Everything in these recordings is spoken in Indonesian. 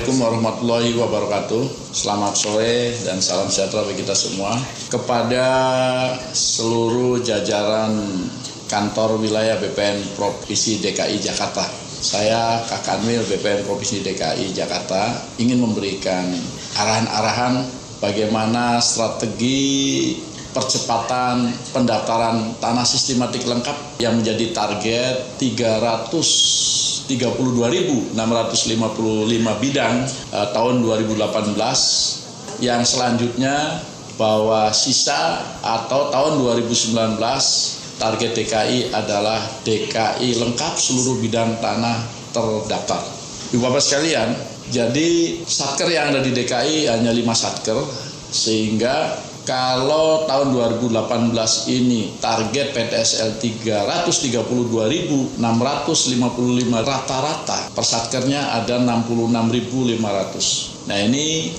Assalamualaikum warahmatullahi wabarakatuh. Selamat sore dan salam sejahtera bagi kita semua. Kepada seluruh jajaran kantor wilayah BPN Provinsi DKI Jakarta, saya Kak Kanwil BPN Provinsi DKI Jakarta ingin memberikan arahan-arahan bagaimana strategi percepatan pendaftaran tanah sistematik lengkap yang menjadi target 332.655 bidang tahun 2018, yang selanjutnya bahwa sisa atau tahun 2019 target DKI adalah DKI lengkap seluruh bidang tanah terdaftar. Ibu Bapak sekalian, jadi satker yang ada di DKI hanya 5 satker, sehingga kalau tahun 2018 ini target PTSL 332.655 rata-rata, per satkernya ada 66.500. Nah ini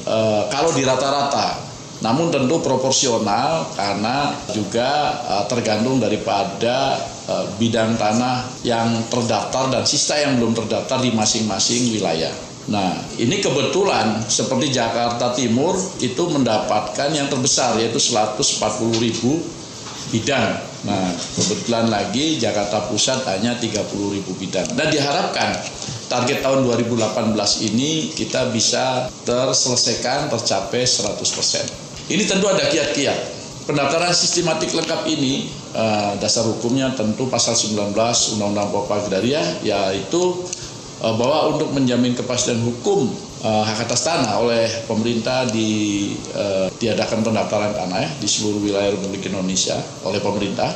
kalau di rata-rata, namun tentu proporsional karena juga tergantung daripada bidang tanah yang terdaftar dan sisa yang belum terdaftar di masing-masing wilayah. Nah, ini kebetulan seperti Jakarta Timur itu mendapatkan yang terbesar, yaitu 140.000 bidang. Nah, kebetulan lagi Jakarta Pusat hanya 30.000 bidang. Dan diharapkan target tahun 2018 ini kita bisa terselesaikan, tercapai 100%. Ini tentu ada kiat-kiat. Pendaftaran sistematik lengkap ini, dasar hukumnya tentu pasal 19 Undang-Undang Pokok Agraria, yaitu bahwa untuk menjamin kepastian hukum hak atas tanah oleh pemerintah diadakan pendaftaran tanah di seluruh wilayah Republik Indonesia oleh pemerintah.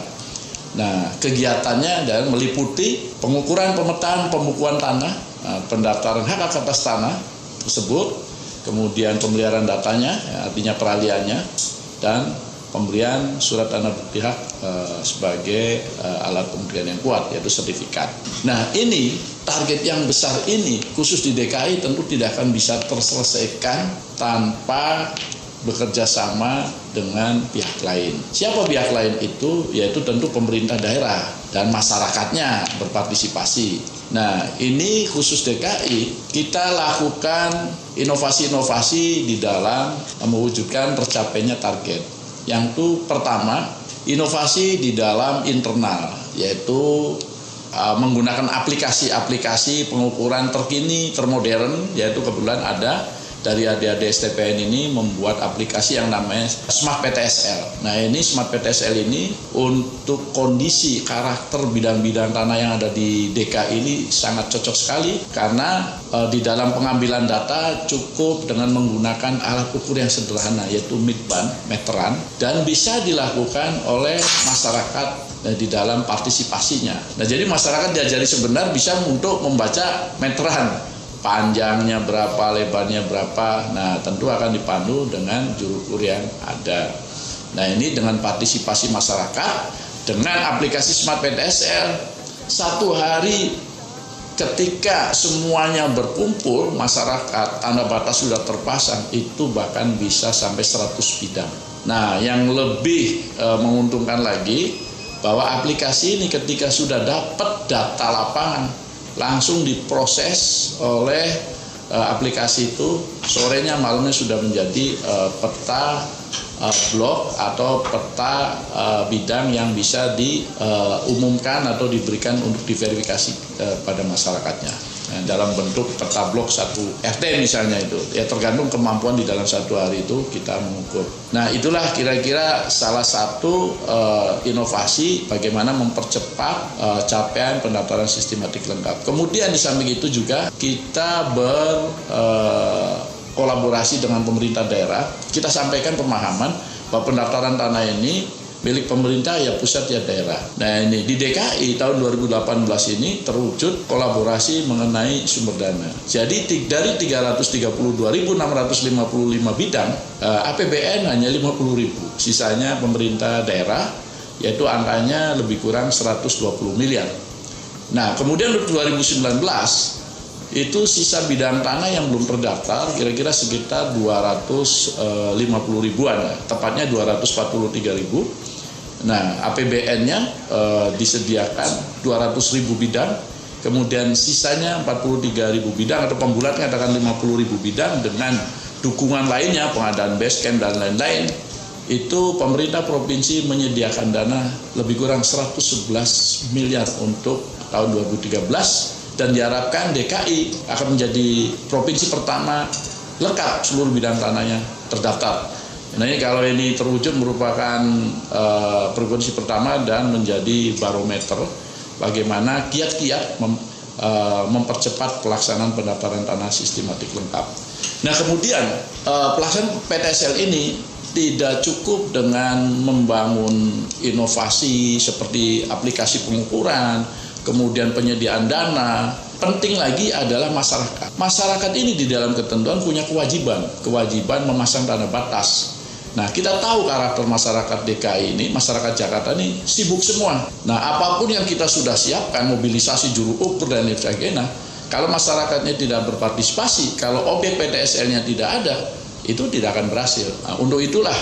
Nah, kegiatannya dan meliputi pengukuran, pemetaan, pembukuan tanah, pendaftaran hak atas tanah tersebut, kemudian pemeliharaan datanya, artinya peralihannya, dan pemberian surat tanda bukti hak sebagai alat pembuktian yang kuat, yaitu sertifikat. Nah, ini target yang besar ini khusus di DKI tentu tidak akan bisa terselesaikan tanpa bekerja sama dengan pihak lain. Siapa pihak lain itu? Yaitu tentu pemerintah daerah dan masyarakatnya berpartisipasi. Nah, ini khusus DKI kita lakukan inovasi-inovasi di dalam mewujudkan tercapainya target. Yang itu pertama, inovasi di dalam internal, yaitu menggunakan aplikasi-aplikasi pengukuran terkini, termodern, yaitu kebetulan ada dari adik-adik STPN ini membuat aplikasi yang namanya Smart PTSL. Nah, ini Smart PTSL ini untuk kondisi karakter bidang-bidang tanah yang ada di DKI ini sangat cocok sekali, karena di dalam pengambilan data cukup dengan menggunakan alat ukur yang sederhana, yaitu midband, meteran, dan bisa dilakukan oleh masyarakat di dalam partisipasinya. Nah, jadi masyarakat diajari sebenarnya bisa untuk membaca meteran, panjangnya berapa, lebarnya berapa. Nah, tentu akan dipandu dengan juru ukur yang ada. Nah, ini dengan partisipasi masyarakat, dengan aplikasi Smart PTSL, satu hari ketika semuanya berkumpul, masyarakat, tanda batas sudah terpasang, itu bahkan bisa sampai 100 bidang. Nah, yang lebih menguntungkan lagi, bahwa aplikasi ini ketika sudah dapat data lapangan, langsung diproses oleh aplikasi itu, sorenya malamnya sudah menjadi peta blok atau peta bidang yang bisa diumumkan atau diberikan untuk diverifikasi pada masyarakatnya. Nah, dalam bentuk peta blok 1 RT misalnya, itu ya tergantung kemampuan di dalam satu hari itu kita mengukur. Nah, itulah kira-kira salah satu inovasi bagaimana mempercepat capaian pendaftaran sistematik lengkap. Kemudian di samping itu juga kita berkolaborasi dengan pemerintah daerah. Kita sampaikan pemahaman bahwa pendaftaran tanah ini milik pemerintah ya pusat ya daerah. Nah, ini di DKI tahun 2018 ini terwujud kolaborasi mengenai sumber dana. Jadi dari 332.655 bidang, APBN hanya 50.000, sisanya pemerintah daerah, yaitu angkanya lebih kurang 120 miliar. Nah, kemudian untuk 2019 itu sisa bidang tanah yang belum terdaftar kira-kira sekitar 250 ribuan, tepatnya 243.000. Nah, APBN-nya disediakan 200.000 bidang, kemudian sisanya 43.000 bidang atau pembulat katakan 50.000 bidang dengan dukungan lainnya, pengadaan base camp dan lain-lain. Itu pemerintah provinsi menyediakan dana lebih kurang 111 miliar untuk tahun 2013 dan diharapkan DKI akan menjadi provinsi pertama lengkap seluruh bidang tanahnya terdaftar. Nah, ini kalau ini terwujud merupakan provinsi pertama dan menjadi barometer bagaimana kiat-kiat mempercepat pelaksanaan pendaftaran tanah sistematik lengkap. Nah, kemudian pelaksanaan PTSL ini tidak cukup dengan membangun inovasi seperti aplikasi pengukuran, kemudian penyediaan dana. Penting lagi adalah masyarakat. Masyarakat ini di dalam ketentuan punya kewajiban memasang tanda batas. Nah, kita tahu karakter masyarakat DKI ini, masyarakat Jakarta ini sibuk semua. Nah, apapun yang kita sudah siapkan, mobilisasi juru ukur dan lain sebagainya, kalau masyarakatnya tidak berpartisipasi, kalau objek PTSL-nya tidak ada, itu tidak akan berhasil. Nah, untuk itulah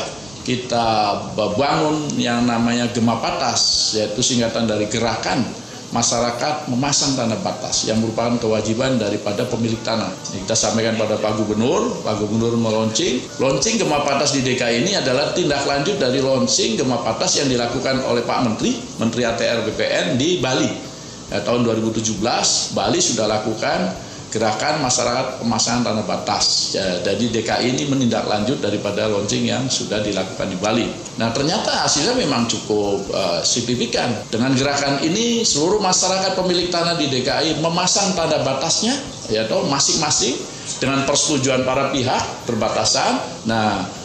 kita bangun yang namanya Gema Patas, yaitu singkatan dari Gerakan Masyarakat Memasang Tanda Batas, yang merupakan kewajiban daripada pemilik tanah. Ini kita sampaikan pada Pak Gubernur launching Gema Patas di DKI ini adalah tindak lanjut dari launching Gema Patas yang dilakukan oleh Pak Menteri ATR BPN di Bali. Tahun 2017 Bali sudah lakukan Gerakan Masyarakat Pemasangan Tanda Batas. Jadi DKI ini menindaklanjut daripada launching yang sudah dilakukan di Bali. Nah, ternyata hasilnya memang cukup signifikan. Dengan gerakan ini seluruh masyarakat pemilik tanah di DKI memasang tanda batasnya, yaitu masing-masing dengan persetujuan para pihak berbatasan. Nah,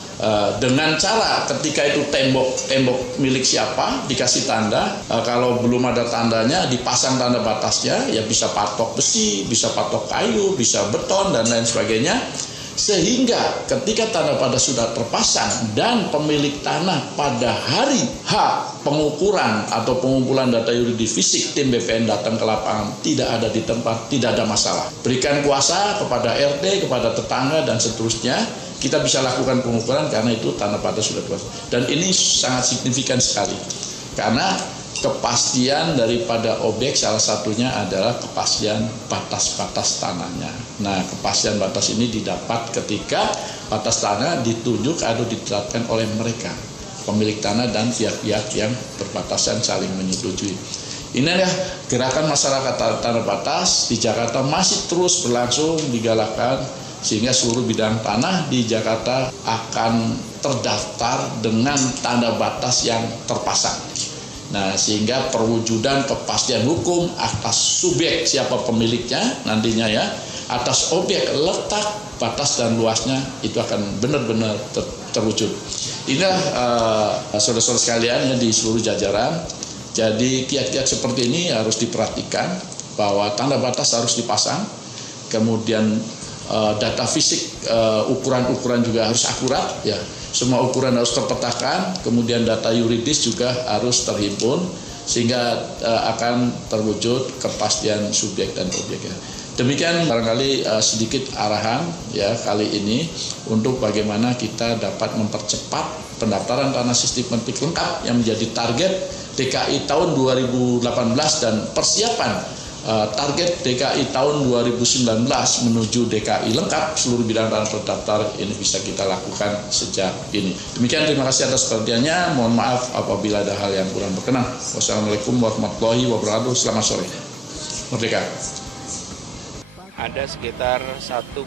dengan cara ketika itu tembok milik siapa dikasih tanda, kalau belum ada tandanya dipasang tanda batasnya, ya bisa patok besi, bisa patok kayu, bisa beton dan lain sebagainya, sehingga ketika tanda batas sudah terpasang dan pemilik tanah pada hari H pengukuran atau pengumpulan data yuridis fisik tim BPN datang ke lapangan tidak ada di tempat, tidak ada masalah. Berikan kuasa kepada RT, kepada tetangga dan seterusnya. Kita bisa lakukan pengukuran karena itu tanda batas sudah kuat. Dan ini sangat signifikan sekali. Karena kepastian daripada objek salah satunya adalah kepastian batas-batas tanahnya. Nah, kepastian batas ini didapat ketika batas tanah ditunjuk atau ditetapkan oleh mereka, pemilik tanah dan pihak-pihak yang berbatasan saling menyetujui. Inilah gerakan masyarakat tanah batas di Jakarta masih terus berlangsung digalakkan, sehingga seluruh bidang tanah di Jakarta akan terdaftar dengan tanda batas yang terpasang. Nah, sehingga perwujudan kepastian hukum atas subjek siapa pemiliknya nantinya ya, atas objek letak, batas dan luasnya itu akan benar-benar terwujud. Inilah saudara-saudara sekalian ya di seluruh jajaran. Jadi kiat-kiat seperti ini harus diperhatikan bahwa tanda batas harus dipasang, kemudian data fisik, ukuran-ukuran juga harus akurat ya. Semua ukuran harus terpetakan, kemudian data yuridis juga harus terhimpun sehingga akan terwujud kepastian subjek dan objeknya. Demikian barangkali sedikit arahan ya kali ini untuk bagaimana kita dapat mempercepat pendaftaran tanah sistematik lengkap yang menjadi target DKI tahun 2018 dan persiapan target DKI tahun 2019 menuju DKI lengkap seluruh bidang tanah terdaftar ini bisa kita lakukan sejak ini. Demikian, terima kasih atas perhatiannya. Mohon maaf apabila ada hal yang kurang berkenan. Wassalamualaikum warahmatullahi wabarakatuh. Selamat sore. Merdeka. Ada sekitar 1,6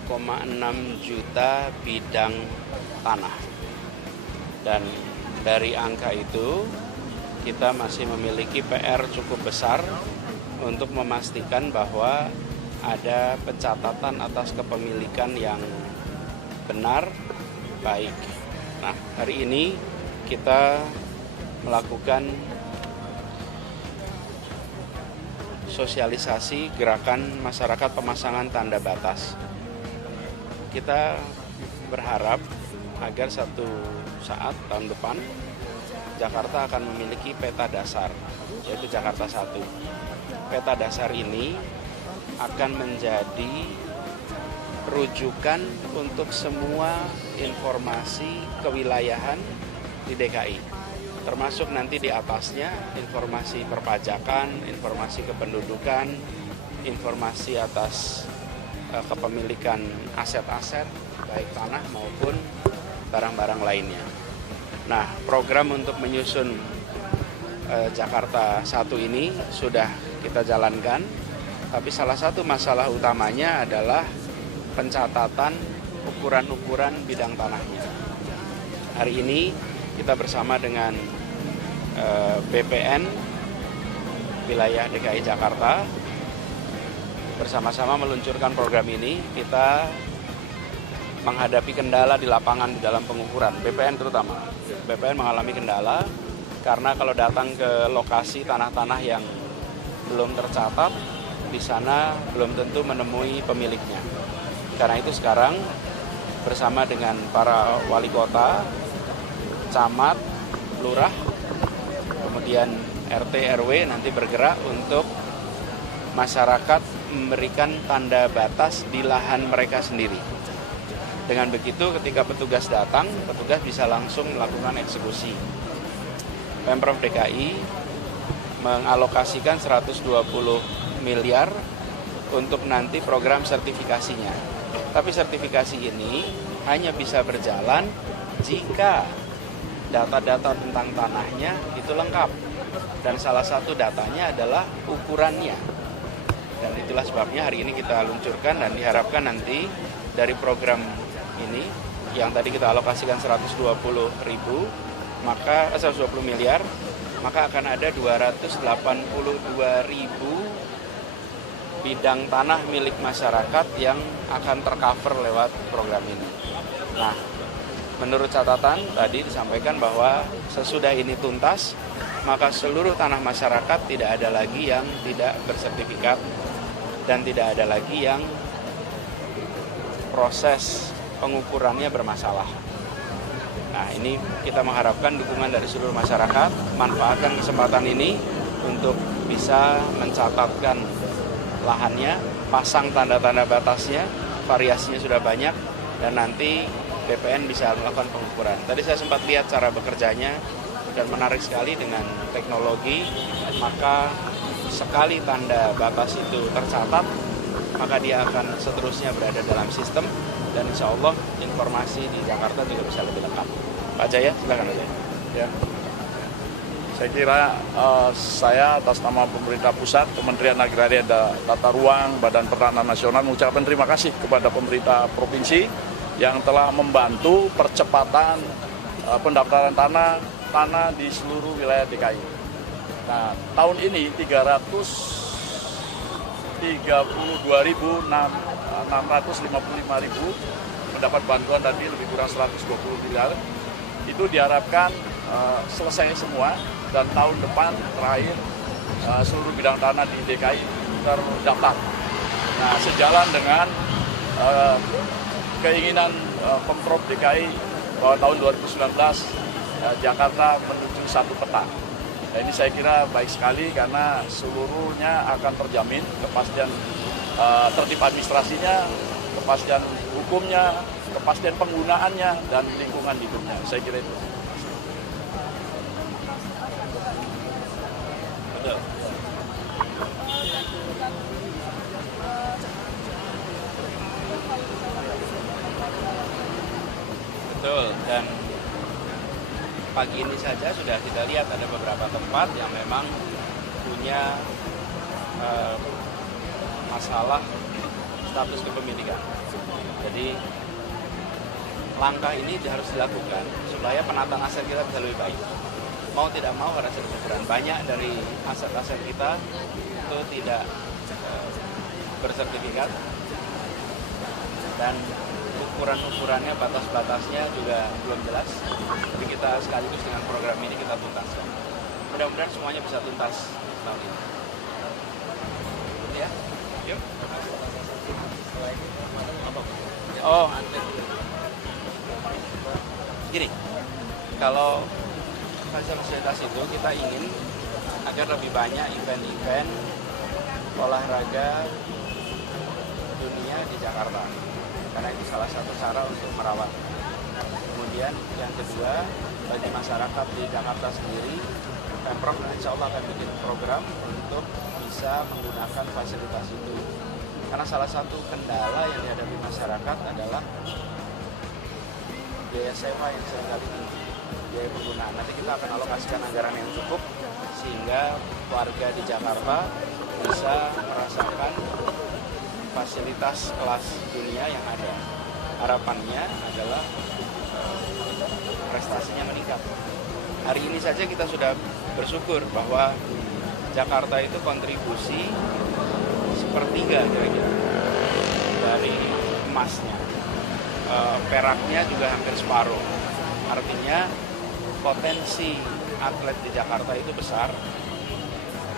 juta bidang tanah. Dan dari angka itu kita masih memiliki PR cukup besar untuk memastikan bahwa ada pencatatan atas kepemilikan yang benar, baik. Nah, hari ini kita melakukan sosialisasi gerakan masyarakat pemasangan tanda batas. Kita berharap agar satu saat tahun depan Jakarta akan memiliki peta dasar, yaitu Jakarta 1. Peta dasar ini akan menjadi rujukan untuk semua informasi kewilayahan di DKI, termasuk nanti di atasnya informasi perpajakan, informasi kependudukan, informasi atas kepemilikan aset-aset, baik tanah maupun barang-barang lainnya. Nah, program untuk menyusun Jakarta 1 ini sudah kita jalankan, tapi salah satu masalah utamanya adalah pencatatan ukuran-ukuran bidang tanahnya. Hari ini kita bersama dengan BPN wilayah DKI Jakarta bersama-sama meluncurkan program ini. Kita menghadapi kendala di lapangan di dalam pengukuran, BPN terutama. BPN mengalami kendala karena kalau datang ke lokasi tanah-tanah yang belum tercatat, di sana belum tentu menemui pemiliknya. Karena itu sekarang bersama dengan para wali kota, camat, lurah, kemudian RT, RW nanti bergerak untuk masyarakat memberikan tanda batas di lahan mereka sendiri. Dengan begitu ketika petugas datang, petugas bisa langsung melakukan eksekusi. Pemprov DKI mengalokasikan 120 miliar untuk nanti program sertifikasinya. Tapi sertifikasi ini hanya bisa berjalan jika data-data tentang tanahnya itu lengkap. Dan salah satu datanya adalah ukurannya. Dan itulah sebabnya hari ini kita luncurkan dan diharapkan nanti dari program ini yang tadi kita alokasikan 120 miliar, maka akan ada 282.000 bidang tanah milik masyarakat yang akan tercover lewat program ini. Nah, menurut catatan tadi disampaikan bahwa sesudah ini tuntas, maka seluruh tanah masyarakat tidak ada lagi yang tidak bersertifikat dan tidak ada lagi yang proses pengukurannya bermasalah. Nah, ini kita mengharapkan dukungan dari seluruh masyarakat, manfaatkan kesempatan ini untuk bisa mencatatkan lahannya, pasang tanda-tanda batasnya, variasinya sudah banyak, dan nanti BPN bisa melakukan pengukuran. Tadi saya sempat lihat cara bekerjanya, dan menarik sekali dengan teknologi, maka sekali tanda batas itu tercatat, maka dia akan seterusnya berada dalam sistem, dan insya Allah informasi di Jakarta juga bisa lebih lengkap. Pak Jaya, silakan Pak Jaya. Ya. Saya kira saya atas nama pemerintah pusat, Kementerian Agraria dan Tata Ruang, Badan Pertanahan Nasional mengucapkan terima kasih kepada pemerintah provinsi yang telah membantu percepatan pendaftaran tanah di seluruh wilayah DKI. Nah, tahun ini 332.655.000 mendapat bantuan tadi lebih kurang 120 miliar. Itu diharapkan selesai semua dan tahun depan terakhir seluruh bidang tanah di DKI terdaftar. Nah, sejalan dengan keinginan Pemprov DKI bahwa tahun 2019 Jakarta menuju satu peta. Nah, ini saya kira baik sekali karena seluruhnya akan terjamin kepastian tertib administrasinya, kepastian hukumnya, kepastian penggunaannya, dan lingkungan hidupnya. Saya kira itu. Betul, dan pagi ini saja sudah kita lihat ada beberapa tempat yang memang punya masalah status kepemilikan. Jadi langkah ini harus dilakukan supaya penataan aset kita bisa lebih baik. Mau tidak mau harus ada ukuran. Banyak dari aset-aset kita itu tidak bersertifikat dan ukuran-ukurannya, batas-batasnya juga belum jelas. Jadi kita sekaligus dengan program ini kita tuntaskan. Mudah-mudahan semuanya bisa tuntas tahun ini. Ya, yuk. Oh, gini, kalau fasilitas itu kita ingin agar lebih banyak event-event olahraga dunia di Jakarta, karena itu salah satu cara untuk merawat. Kemudian yang kedua, bagi masyarakat di Jakarta sendiri, Pemprov insya Allah akan bikin program untuk bisa menggunakan fasilitas itu. Karena salah satu kendala yang dihadapi masyarakat adalah biaya sewa yang seringkali tinggi, biaya penggunaan. Nanti kita akan alokasikan anggaran yang cukup sehingga warga di Jakarta bisa merasakan fasilitas kelas dunia yang ada. Harapannya adalah prestasinya meningkat. Hari ini saja kita sudah bersyukur bahwa Jakarta itu kontribusi sepertiga kira-kira dari emasnya. Peraknya juga hampir separuh. Artinya potensi atlet di Jakarta itu besar.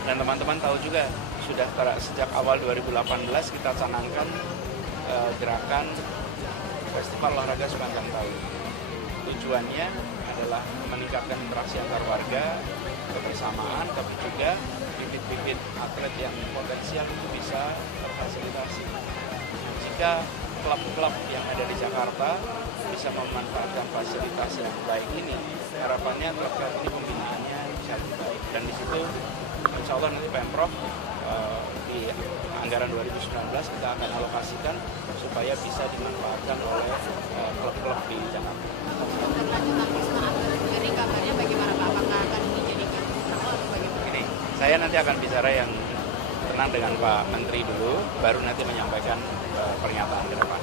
Dan teman-teman tahu juga sudah sejak awal 2018 kita canangkan gerakan Festival Olahraga Sepanjang Tahun. Tujuannya adalah meningkatkan interaksi antar warga, kebersamaan, tapi juga bibit-bibit atlet yang potensial itu bisa terfasilitasi. Jika klub-klub yang ada di Jakarta bisa memanfaatkan fasilitas yang baik ini, harapannya klub-klub ini pembinaannya bisa lebih baik. Dan di situ insya Allah nanti Pemprov di anggaran 2019 kita akan alokasikan supaya bisa dimanfaatkan oleh klub-klub di Jakarta. Keberlanjutan Wisma Atlet sendiri kabarnya bagaimana Pak? Apakah akan dijadikan atau bagaimana? Ini saya nanti akan bicara yang tenang dengan Pak Menteri dulu, baru nanti menyampaikan pernyataan ke depan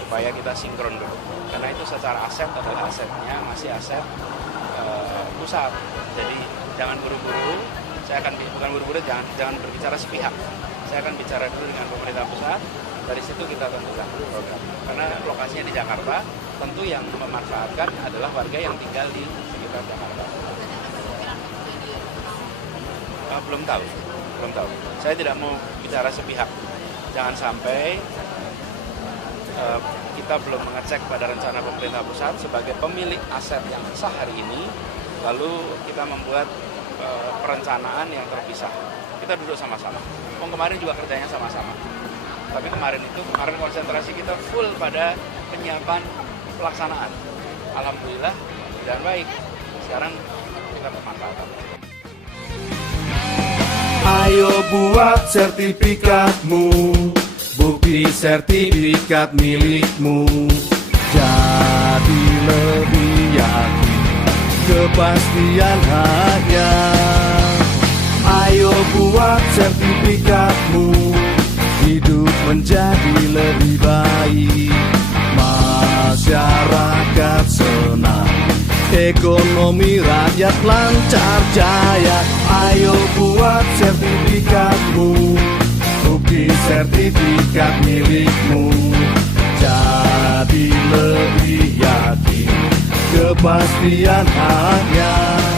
supaya kita sinkron dulu. Karena itu secara aset adalah asetnya masih aset pusat. Jadi jangan buru-buru. Saya akan bukan buru-buru, jangan berbicara sepihak. Saya akan bicara dulu dengan pemerintah pusat. Dari situ kita tentukan program. Karena lokasinya di Jakarta, tentu yang memanfaatkan adalah warga yang tinggal di sekitar Jakarta. Belum tahu. Saya tidak mau bicara sepihak. Jangan sampai kita belum mengecek pada rencana pemerintah pusat sebagai pemilik aset yang sah hari ini, lalu kita membuat perencanaan yang terpisah. Kita duduk sama-sama. Kemarin juga kerjanya sama-sama. Tapi kemarin konsentrasi kita full pada penyiapan pelaksanaan. Alhamdulillah dan baik. Sekarang kita bermanfaat. Ayo buat sertifikatmu, bukti sertifikat milikmu. Jadi lebih yakin kepastian haknya. Ayo buat sertifikatmu, hidup menjadi lebih baik. Masyarakat senang, ekonomi rakyat lancar jaya. Ayo buat sertifikatmu, bukti sertifikat milikmu. Jadi lebih yakin kepastian haknya.